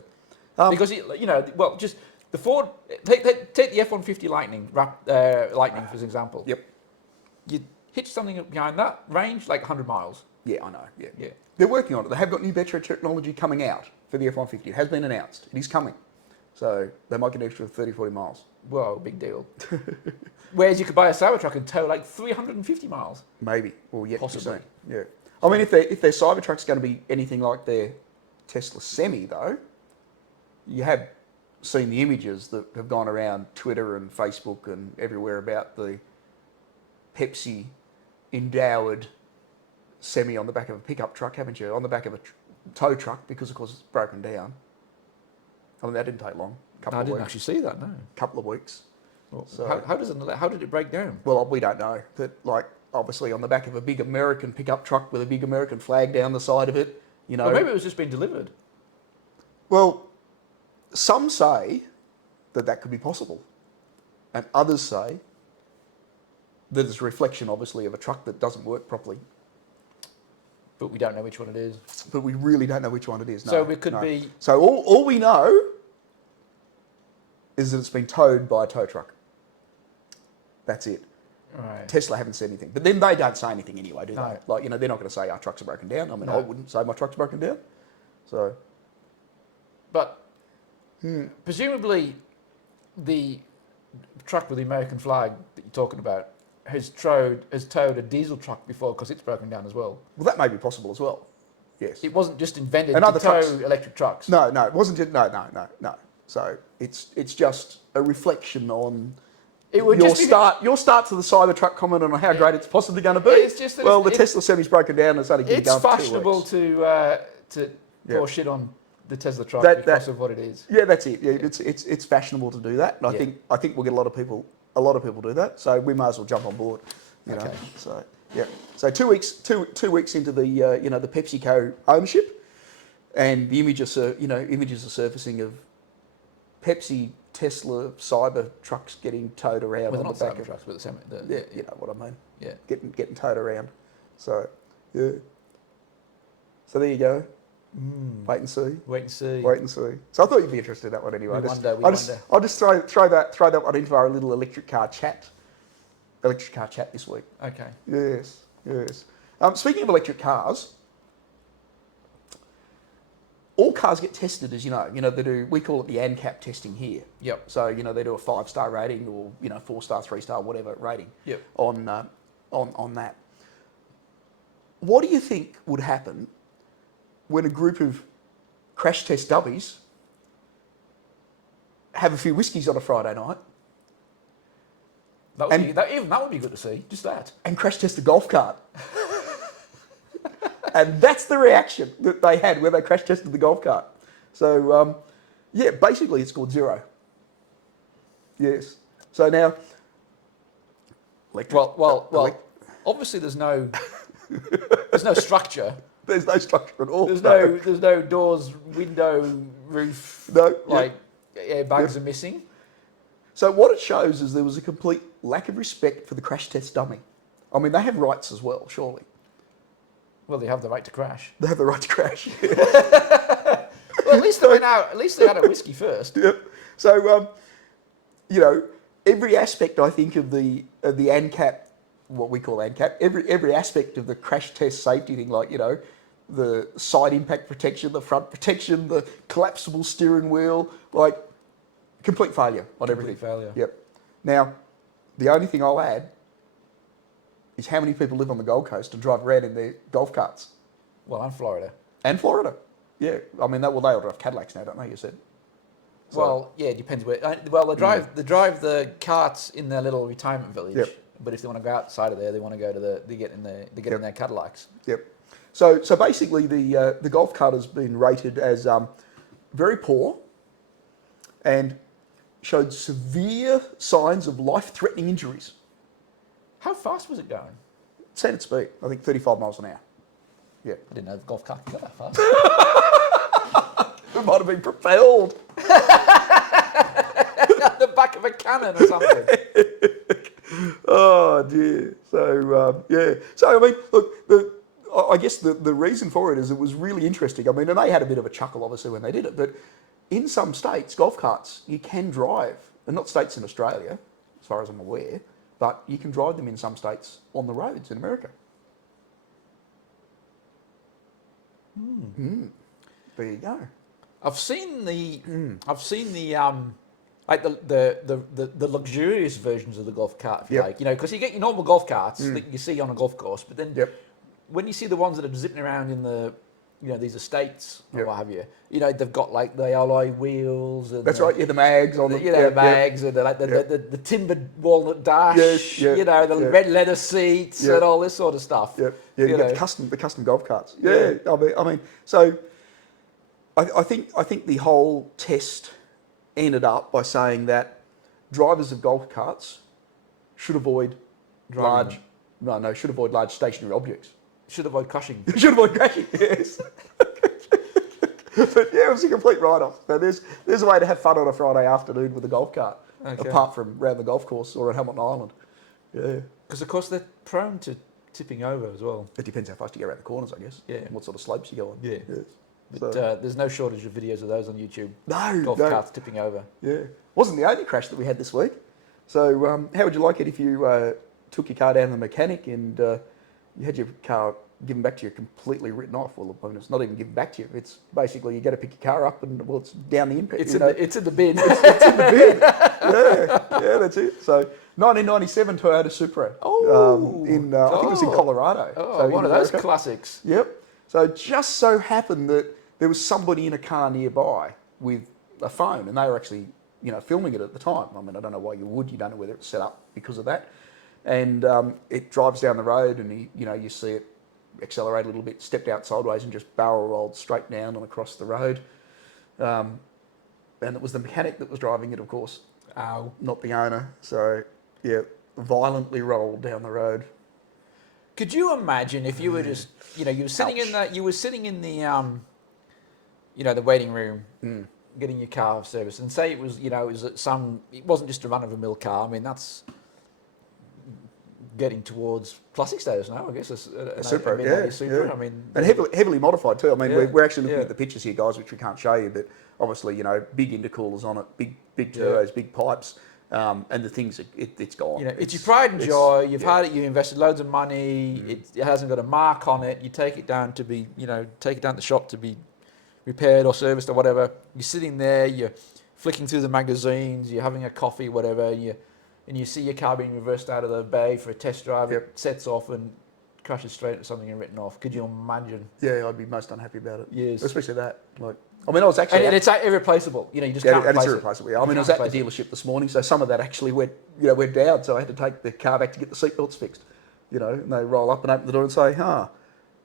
Because, just the Ford, take the F-150 Lightning for example. Yep. You hitch something behind that range, like 100 miles. Yeah, I know. Yeah. They're working on it. They have got new battery technology coming out for the F-150. It has been announced. It is coming. So they might get an extra 30, 40 miles. Whoa, big deal. Whereas you could buy a Cybertruck and tow like 350 miles. Maybe. Well, yet possibly. To be seen. Yeah. I mean, if their Cybertruck's going to be anything like their Tesla Semi, though, you have seen the images that have gone around Twitter and Facebook and everywhere about the Pepsi endowed Semi on the back of a pickup truck, haven't you? On the back of a tow truck, because of course it's broken down. I mean, that didn't take long. I didn't actually see that. No. Couple of weeks. Well, so how did it break down? Well, we don't know. But obviously on the back of a big American pickup truck with a big American flag down the side of it, Well, maybe it was just being delivered. Well, some say that could be possible, and others say that it's a reflection, obviously, of a truck that doesn't work properly. But we don't know which one it is. But we really don't know which one it is. No, so it could be. So all we know is that it's been towed by a tow truck. That's it. Right. Tesla haven't said anything, but then they don't say anything anyway, do they? No. Like they're not going to say our trucks are broken down. I mean, I wouldn't say my truck's broken down. So, but presumably, the truck with the American flag that you're talking about has towed a diesel truck before because it's broken down as well. Well, that may be possible as well. Yes. It wasn't just invented to tow electric trucks. No, it wasn't. No. So it's just a reflection on your start to the Cybertruck comment on how great it's possibly going to be. It's just that the Tesla Semi's broken down and it's only getting going for 2 weeks. It's fashionable to pour shit on the Tesla truck because of what it is. Yeah, that's it. Yeah, it's fashionable to do that, and I think we'll get a lot of people do that. So we may as well jump on board. You know? So yeah. So 2 weeks into the the PepsiCo ownership, and the images are surfacing of Pepsi, Tesla, Cyber trucks getting towed around on the back of trucks, but you know what I mean. Yeah. Getting towed around. So yeah. So there you go. Wait and see. Wait and see. So I thought you'd be interested in that one anyway. I'll just throw that one into our little electric car chat this week. Okay. Yes. Speaking of electric cars, all cars get tested, as you know. They do. We call it the ANCAP testing here. Yep. So they do a 5-star rating or 4-star, 3-star, whatever rating. Yep. On that. What do you think would happen when a group of crash test dubbies have a few whiskies on a Friday night? That would be good to see. Just that. And crash test a golf cart. And that's the reaction that they had when they crash tested the golf cart. So, basically it scored 0. Yes. So now... obviously there's no structure. There's no structure at all. There's no doors, window, roof. No. Airbags are missing. So what it shows is there was a complete lack of respect for the crash test dummy. I mean, they have rights as well, surely. Well, they have the right to crash. They have the right to crash. Well, at least they went out. At least they had a whiskey first. Yep. So, every aspect, I think, of the ANCAP, what we call ANCAP, every aspect of the crash test safety thing, like, the side impact protection, the front protection, the collapsible steering wheel, like, complete failure on everything. Complete failure. Yep. Now, the only thing I'll add is how many people live on the Gold Coast and drive around in their golf carts. Well, and Florida. And Florida. Yeah. I mean, they all drive Cadillacs now, don't they, you said? So, well, yeah, it depends where. Well, they drive the carts in their little retirement village. Yep. But if they want to go outside of there, they want to go to they get in their Cadillacs. Yep. So basically, the golf cart has been rated as very poor, and showed severe signs of life-threatening injuries. How fast was it going? Standard speed, I think 35 miles an hour. Yeah. I didn't know the golf cart could go that fast. It might have been propelled. The back of a cannon or something. Oh dear. So So I mean, look, I guess the reason for it is it was really interesting. I mean, and they had a bit of a chuckle obviously when they did it, but in some states, golf carts you can drive, and not states in Australia, as far as I'm aware, but you can drive them in some states on the roads in America. There you go. I've seen the like the luxurious versions of the golf cart, if you like, because you get your normal golf carts that you see on a golf course, but then when you see the ones that are zipping around in the, these estates or what have you, they've got like the alloy wheels and the mags on them, the mags and the timbered walnut dash, the red leather seats and all this sort of stuff. You get the custom golf carts. I mean, so I think the whole test ended up by saying that drivers of golf carts should avoid large stationary objects. Should avoid crashing. Should avoid crashing, yes. But it was a complete write-off. So there's a way to have fun on a Friday afternoon with a golf cart, apart from around the golf course or at Hamilton Island. Yeah. Because of course they're prone to tipping over as well. It depends how fast you get around the corners, I guess. Yeah. And what sort of slopes you go on. Yeah. Yes. But there's no shortage of videos of those on YouTube. Golf carts tipping over. Yeah. Wasn't the only crash that we had this week. So how would you like it if you took your car down to the mechanic and you had your car given back to you completely written off? Well, I mean, it's not even given back to you. It's basically you got to pick your car up and, it's down the impact. It's in the bin. It's in the bin. Yeah, that's it. So 1997 Toyota Supra. Oh. I think it was in Colorado. Oh, so one of those classics. Yep. So it just so happened that there was somebody in a car nearby with a phone, and they were actually, filming it at the time. I mean, I don't know why you would. You don't know whether it's set up because of that. And it drives down the road, and you see it accelerate a little bit, stepped out sideways, and just barrel rolled straight down and across the road. And it was the mechanic that was driving it, of course. Ow. Not the owner. So violently rolled down the road. Could you imagine if you were just, you were sitting in the the waiting room, getting your car serviced, and say it was, it wasn't just a run-of-the-mill car. I mean, that's getting towards classic status now, I guess. A Supra, Supra. I mean, and heavily modified too. I mean, we're actually looking at the pictures here, guys, which we can't show you, but obviously, big intercoolers on it, big turbos, big pipes. And the things, it's gone. It's your pride and joy. You've had it. You invested loads of money. It hasn't got a mark on it. You take it down to be, take it down to the shop to be repaired or serviced or whatever. You're sitting there. You're flicking through the magazines. You're having a coffee, whatever. And you see your car being reversed out of the bay for a test drive. It sets off and crashes straight into something and written off. Could you imagine? Yeah, I'd be most unhappy about it. Yes, especially that. I mean, I was actually... And it's irreplaceable. You just can't replace it. It's irreplaceable. I mean, I was at the dealership this morning, so some of that actually went down, so I had to take the car back to get the seatbelts fixed. And they roll up and open the door and say,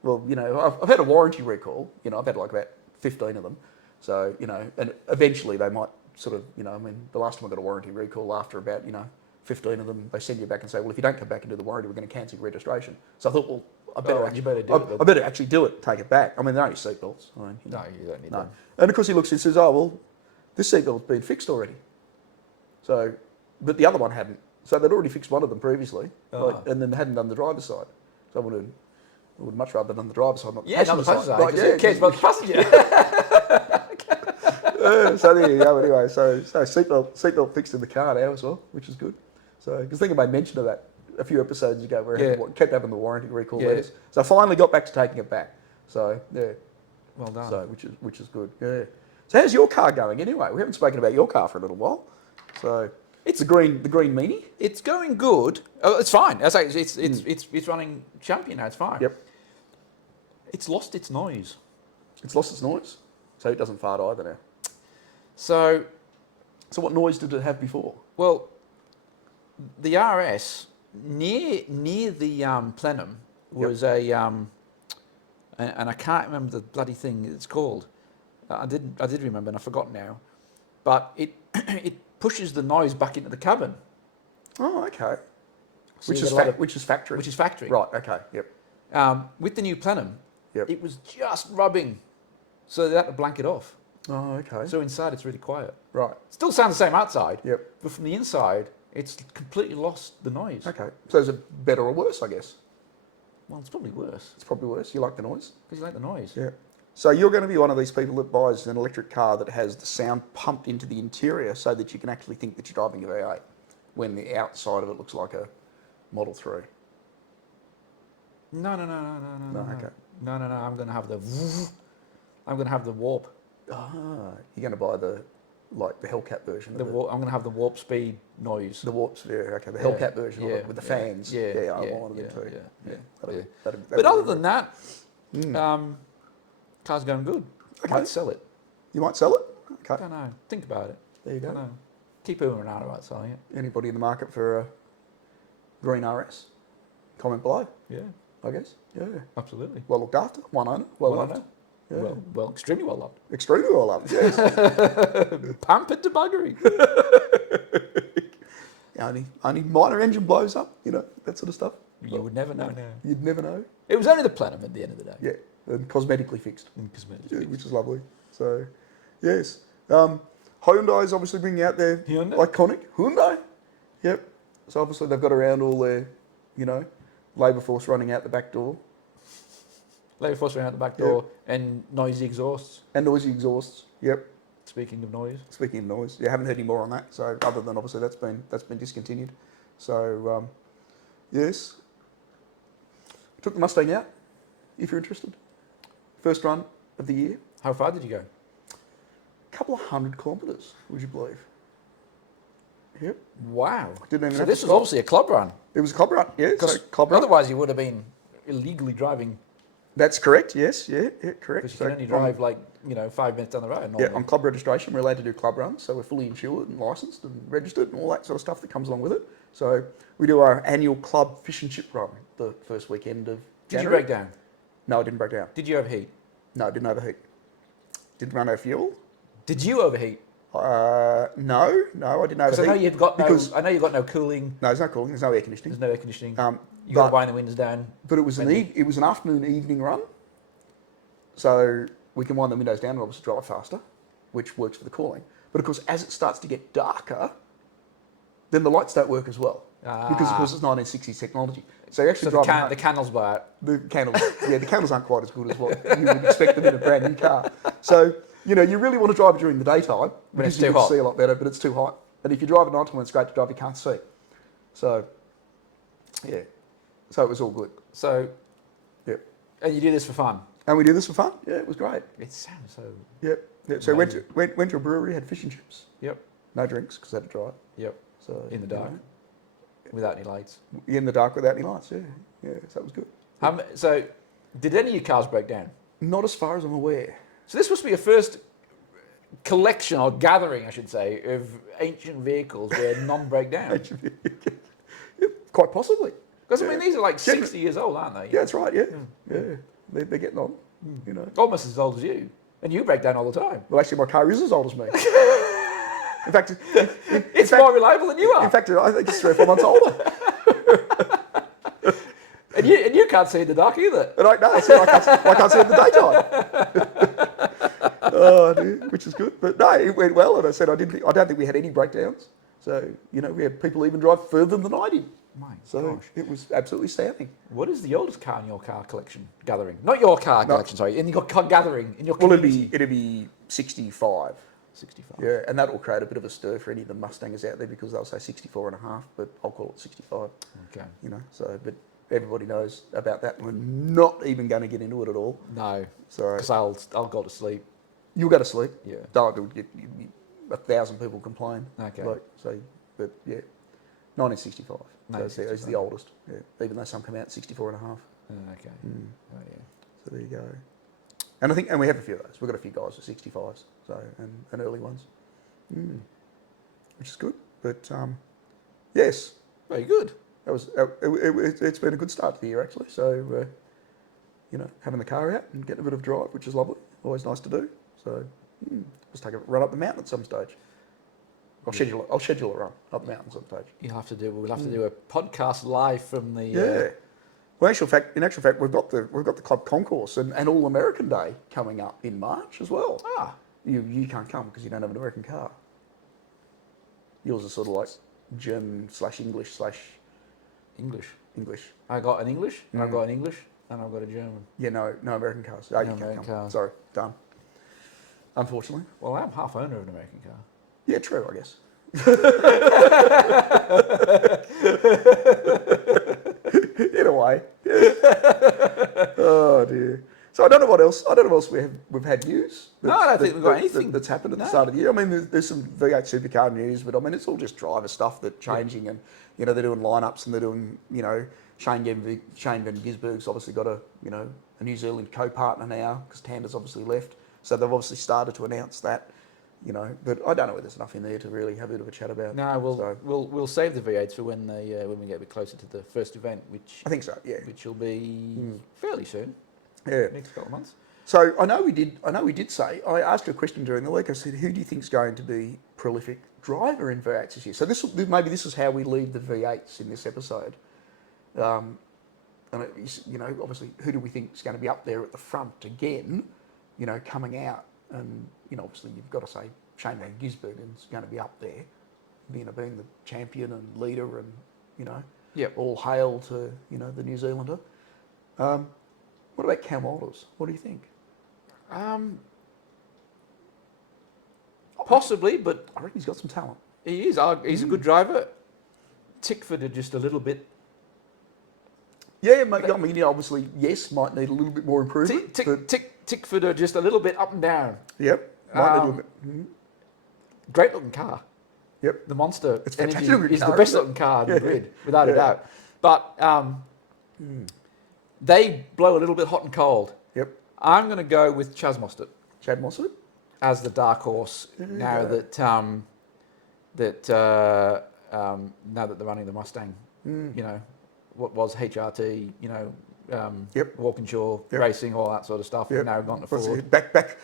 Well, you know, I've had a warranty recall. You know, I've had like about 15 of them. So, you know, and eventually they might sort of, you know, I mean, the last time I got a warranty recall after about, you know, 15 of them, they send you back and say, well, if you don't come back and do the warranty, we're going to cancel your registration. So I thought, well, I better actually do it, take it back. I mean, they're only seatbelts. I mean, No, you don't need them. And of course he looks and says, oh, well, this seatbelt's been fixed already. So, but the other one hadn't. So they'd already fixed one of them previously, and then they hadn't done the driver's side. So I would much rather have done the driver's side, not the passenger side. Like, who cares about the passenger? So there you go. Anyway, so seatbelt fixed in the car now as well, which is good. So because I think I made mention of that a few episodes ago, where I kept having the warranty recall letters. So I finally got back to taking it back. So yeah, well done. So which is good. Yeah. So how's your car going anyway? We haven't spoken about your car for a little while. So it's the green Meanie. It's going good. Oh, it's fine. As I say, it's running champion now. It's fine. Yep. It's lost its noise. It's lost its noise, so it doesn't fart either now. So what noise did it have before? Well, the RS near the plenum was and I can't remember the bloody thing it's called. I did remember and I've forgotten now, but it pushes the noise back into the cabin. Oh, okay. So which is factory. Which is factory. Right. Okay. Yep. With the new plenum, it was just rubbing, so they had to blank it off. Oh, okay. So inside it's really quiet. Right. Still sounds the same outside. Yep. But from the inside, it's completely lost the noise. Okay. So is it better or worse, I guess? Well, it's probably worse. It's probably worse. You like the noise? Because you like the noise. Yeah. So you're going to be one of these people that buys an electric car that has the sound pumped into the interior so that you can actually think that you're driving a V8 when the outside of it looks like a Model 3. No. Okay. No. I'm going to have the warp. Ah, you're going to buy the Hellcat version. I'm going to have the warp speed noise. The warp speed, okay. The Hellcat version with the fans. I want them too. Yeah. But other than that, car's going good. Okay. I might sell it. You might sell it? Okay. I don't know. Think about it. There you go. I don't know. Keep moving around about selling it. Anybody in the market for a green RS? Comment below. Yeah. I guess. Yeah. Absolutely. Well looked after. One owner. Well loved. Yeah. Well, extremely well loved. Extremely well loved, yes. Pampered to buggery. Only minor engine blows up, you know, that sort of stuff. You would never know now. You'd never know. It was only the plenum at the end of the day. Yeah, and cosmetically fixed. Fixed. Which is lovely. So, yes. Hyundai's obviously bringing out their iconic Hyundai. Yep. So obviously they've got around all their, you know, labour force running out the back door. Labour force running out the back door and noisy exhausts. And noisy exhausts. Yep. Speaking of noise. Speaking of noise, yeah, haven't heard any more on that. So other than obviously that's been discontinued. So yes, took the Mustang out. If you're interested, first run of the year. How far did you go? A couple of 100 kilometres, would you believe? Yep. Wow. Didn't even so this was obviously a club run. It was a club run. Yeah. So club run. Otherwise, you would have been illegally driving. That's correct. Yes. Yeah. Correct. Because you can only drive 5 minutes down the road. Yeah. On club registration, we're allowed to do club runs, so we're fully insured and licensed and registered and all that sort of stuff that comes along with it. So we do our annual club fish and chip run the first weekend of January. Did you break down? No, I didn't break down. Did you overheat? No, I didn't overheat. Didn't run out of fuel. Did you overheat? No, I didn't overheat. Because I know you've got no cooling. No, there's no cooling. There's no air conditioning. There's no air conditioning. You got to wind the windows down. But it was an afternoon evening run, so we can wind the windows down and obviously drive faster, which works for the cooling. But of course, as it starts to get darker, then the lights don't work as well because of course it's 1960s technology. So you actually drive the candles blow out. The candles, the candles aren't quite as good as what you would expect them in a brand new car. So you know, you really want to drive during the daytime because you can see a lot better, but it's too hot. And if you drive at night when it's great to drive, you can't see. So yeah, so it was all good. So yeah, and you do this for fun. And we do this for fun. Yeah, it was great. It sounds so. Yep. So went to a brewery, had fish and chips. Yep. No drinks because I had to drive. Yep. So in the dark, without any lights. In the dark without any lights. Yeah. So that was good. So, did any of your cars break down? Not as far as I'm aware. So this must be your first collection or gathering, I should say, of ancient vehicles where none break down. Yeah, quite possibly. Because I mean, these are like 60 years old, aren't they? Yeah, that's right. Yeah. they're getting on, you know. Almost as old as you. And you break down all the time. Well, actually, my car is as old as me. In fact, it's more reliable than you are. In fact, I think it's 3 or 4 months older. And you can't see in the dark either. And I can't see it in the daytime. Oh, dude, which is good. But no, it went well. And I said I don't think we had any breakdowns. So, you know, we had people even drive further than I did. My so gosh. it was absolutely astounding. What is the oldest car in your car collection gathering? Not your car collection, sorry. In your car gathering, in your community. Well, it'd be 65. 65. Yeah, and that will create a bit of a stir for any of the Mustangers out there because they'll say 64 and a half, but I'll call it 65. Okay. You know, so, but everybody knows about that. We're not even going to get into it at all. No. So because I'll go to sleep. You'll go to sleep. Yeah. It would get 1,000 people complain. Okay. Like, so, but yeah, 1965. So it's the oldest. Yeah. Even though some come out 64 and a half. Okay. Oh yeah. So there you go. And we have a few of those. We've got a few guys with 65s, so and early ones, which is good. But yes, very good. That was it's been a good start to the year actually. So you know, having the car out and getting a bit of drive, which is lovely. Always nice to do. So let's take a run up the mountain at some stage. I'll schedule a run up the mountain at some stage. We'll have to do a podcast live from the. Yeah. Well, in actual fact, we've got the club concourse and All American Day coming up in March as well. Ah. You can't come because you don't have an American car. Yours is sort of like German/English/. English. I got an English, and I've got an English, and I've got a German. Yeah, no American cars. Oh, you can't come. Cars. Sorry, done. Unfortunately. Well, I'm half owner of an American car. Yeah, true, I guess. In a way. Yeah. Oh dear. So I don't know what else we've had news. No, I don't think we've got anything that's happened at the start of the year. I mean, there's some V8 supercar news, but I mean, it's all just driver stuff that's changing, and you know they're doing lineups and they're doing Shane Van Gisberg's obviously got a New Zealand co-partner now because Tander's obviously left, so they've obviously started to announce that. But I don't know whether there's enough in there to really have a bit of a chat about. No, we'll save the V8s for when we get a bit closer to the first event, which I think so. Yeah, which will be fairly soon. Yeah, next couple of months. So I know we did say, I asked you a question during the week. I said, who do you think is going to be prolific driver in V8s this year? So maybe this is how we leave the V8s in this episode. And obviously, who do we think is going to be up there at the front again? Coming out, and obviously you've got to say Shane Van Gisbergen is going to be up there, being the champion and leader, and all hail to the New Zealander. What about Cam Walters? What do you think? Possibly, but I reckon he's got some talent. He is. He's a good driver. Tickford are just a little bit. Yeah, mate. I mean, obviously, yes, might need a little bit more improvement. Tickford are just a little bit up and down. Yep. Might need a little bit. Great looking car. Yep. The Monster it's Energy is the best looking car in the grid, without a doubt. But they blow a little bit hot and cold. Yep. I'm going to go with Chad Mostert as the dark horse now that now that they're running the Mustang. What was HRT? Walkinshaw Racing, all that sort of stuff. We've now gone to Ford. Back.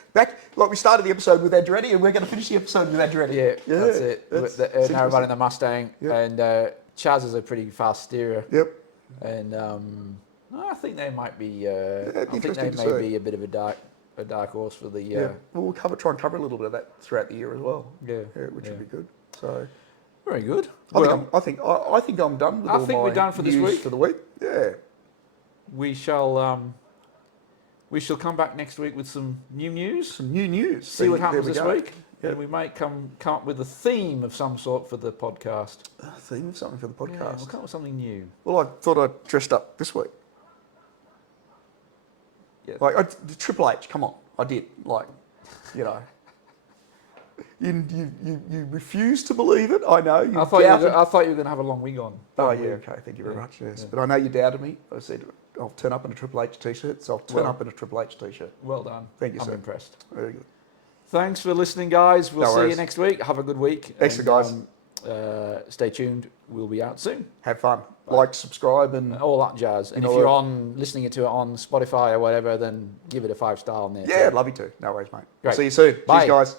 Like we started the episode with Andretti, and we're going to finish the episode with Andretti. Yeah, that's it. They're now running the Mustang, and Chaz is a pretty fast steerer. Yep. And I think they might be. I think they may be a bit of a dark horse for the. Well, we'll try and cover a little bit of that throughout the year as well. Yeah, which would be good. So. Very good. I think I'm done with all my we're done for this news week. For the week. Yeah. We shall come back next week with some new news. See what happens this week. Yeah. And we might come up with a theme of some sort for the podcast. A theme of something for the podcast. Yeah, we'll come up with something new. Well, I thought I dressed up this week. Yeah. Like Triple H, come on, I did. You refuse to believe it. I know. I thought you were going to have a long wig on. Oh yeah, okay. Thank you very much. Yes, but I know you doubted me. I said I'll turn up in a Triple H t-shirt, so I'll turn up in a Triple H t-shirt. Well done. Thank you, sir. I'm impressed. Very good. Thanks for listening, guys. We'll see you next week. Have a good week. Excellent, guys. stay tuned. We'll be out soon. Have fun. Like, subscribe, and all that jazz. And if you're listening to it on Spotify or whatever, then give it a 5-star on there. Yeah, I'd love you to. No worries, mate. Great. See you soon. Bye. Cheers, guys.